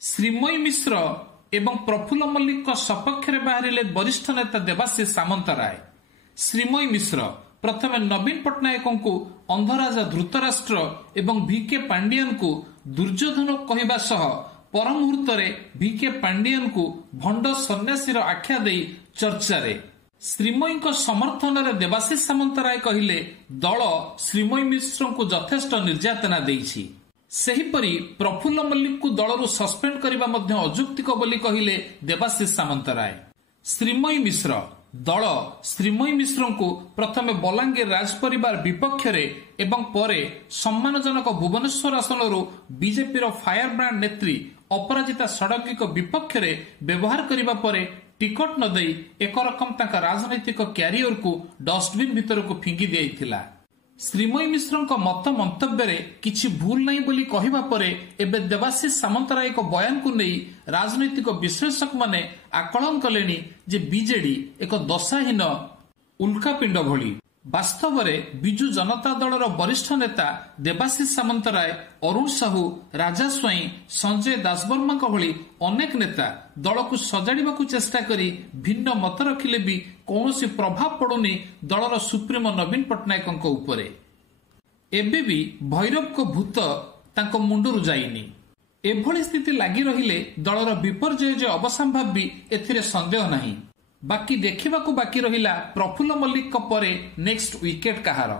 ଶ୍ରୀମୟୀ ମିଶ୍ର ଏବଂ ପ୍ରଫୁଲ୍ଲ ମଲ୍ଲିକଙ୍କ ସପକ୍ଷରେ ବାହାରିଲେ ବରିଷ୍ଠ ନେତା ଦେବାଶିଷ ସାମନ୍ତରାୟ। ଶ୍ରୀମୟୀ ମିଶ୍ର ପ୍ରଥମେ ନବୀନ ପଟ୍ଟନାୟକଙ୍କୁ ଅନ୍ଧରାଜା ଧୃତରାଷ୍ଟ୍ର ଏବଂ ଭିକେ ପାଣ୍ଡିଆନଙ୍କୁ ଦୁର୍ଯ୍ୟୋଧନ କହିବା ସହ ପରମୁହୂର୍ତ୍ତରେ ଭିକେ ପାଣ୍ଡିଆନଙ୍କୁ ଭଣ୍ଡ ସନ୍ନ୍ୟାସୀର ଆଖ୍ୟା ଦେଇ ଚର୍ଚ୍ଚାରେ। ଶ୍ରୀମୟୀଙ୍କ ସମର୍ଥନରେ ଦେବାଶିଷ ସାମନ୍ତରାୟ କହିଲେ, ଦଳ ଶ୍ରୀମୟୀ ମିଶ୍ରଙ୍କୁ ଯଥେଷ୍ଟ ନିର୍ଯାତନା ଦେଇଛି। ସେହିପରି ପ୍ରଫୁଲ୍ଲ ମଲ୍ଲିକଙ୍କୁ ଦଳରୁ ସସ୍ପେଣ୍ଡ କରିବା ମଧ୍ୟ ଅଯୌକ୍ତିକ ବୋଲି କହିଲେ ଦେବାଶିଷ ସାମନ୍ତରାୟ। ଶ୍ରୀମୟୀ ମିଶ୍ର ଦଳ ଶ୍ରୀମୟୀ ମିଶ୍ରଙ୍କୁ ପ୍ରଥମେ ବଲାଙ୍ଗୀର ରାଜ ପରିବାର ବିପକ୍ଷରେ ଏବଂ ପରେ ସମ୍ମାନଜନକ ଭୁବନେଶ୍ୱର ଆସନରୁ ବିଜେପିର ଫାୟାର ବ୍ରାଣ୍ଡ ନେତ୍ରୀ ଅପରାଜିତା ଷଡଙ୍ଗୀଙ୍କ ବିପକ୍ଷରେ ବ୍ୟବହାର କରିବା ପରେ ଟିକଟ ନ ଦେଇ ଏକରକମ ତାଙ୍କ ରାଜନୈତିକ କ୍ୟାରିୟରକୁ ଡଷ୍ଟବିନ୍ ଭିତରକୁ ଫିଙ୍ଗି ଦିଆଯାଇଥିଲା। ଶ୍ରୀମୟୀ ମିଶ୍ରଙ୍କ ମତ ମନ୍ତବ୍ୟରେ କିଛି ଭୁଲ ନାହିଁ ବୋଲି କହିବା ପରେ ଏବେ ଦେବାଶିଷ ସାମନ୍ତରାୟଙ୍କ ବୟାନକୁ ନେଇ ରାଜନୈତିକ ବିଶ୍ଳେଷକମାନେ ଆକଳନ କଲେଣି ଯେ ବିଜେଡି ଏକ ଦଶାହୀନ ଉଲ୍କାପିଣ୍ଡ ଭଳି। ବାସ୍ତବରେ ବିଜୁ ଜନତା ଦଳର ବରିଷ୍ଠ ନେତା ଦେବାଶିଷ ସାମନ୍ତରାୟ, ଅରୁଣ ସାହୁ, ରାଜା ସ୍ୱାଇଁ, ସଞ୍ଜୟ ଦାସବର୍ମାଙ୍କ ଭଳି ଅନେକ ନେତା ଦଳକୁ ସଜାଡ଼ିବାକୁ ଚେଷ୍ଟା କରି ଭିନ୍ନ ମତ ରଖିଲେ ବି କୌଣସି ପ୍ରଭାବ ପଡୁନି ଦଳର ସୁପ୍ରିମୋ ନବୀନ ପଟ୍ଟନାୟକଙ୍କ ଉପରେ। ଏବେ ବି ଭୈରବଙ୍କ ଭୂତ ତାଙ୍କ ମୁଣ୍ଡରୁ ଯାଇନି। ଏଭଳି ସ୍ଥିତି ଲାଗି ରହିଲେ ଦଳର ବିପର୍ଯ୍ୟୟ ଯେ ଅବସମ୍ଭାବ ବି ଏଥିରେ ସନ୍ଦେହ ନାହିଁ। ବାକି ଦେଖିବାକୁ ବାକି ରହିଲା ପ୍ରଫୁଲ୍ଲ ମଲ୍ଲିକଙ୍କ ପରେ ନେକ୍ସଟ ୱିକେଟ କାହାର।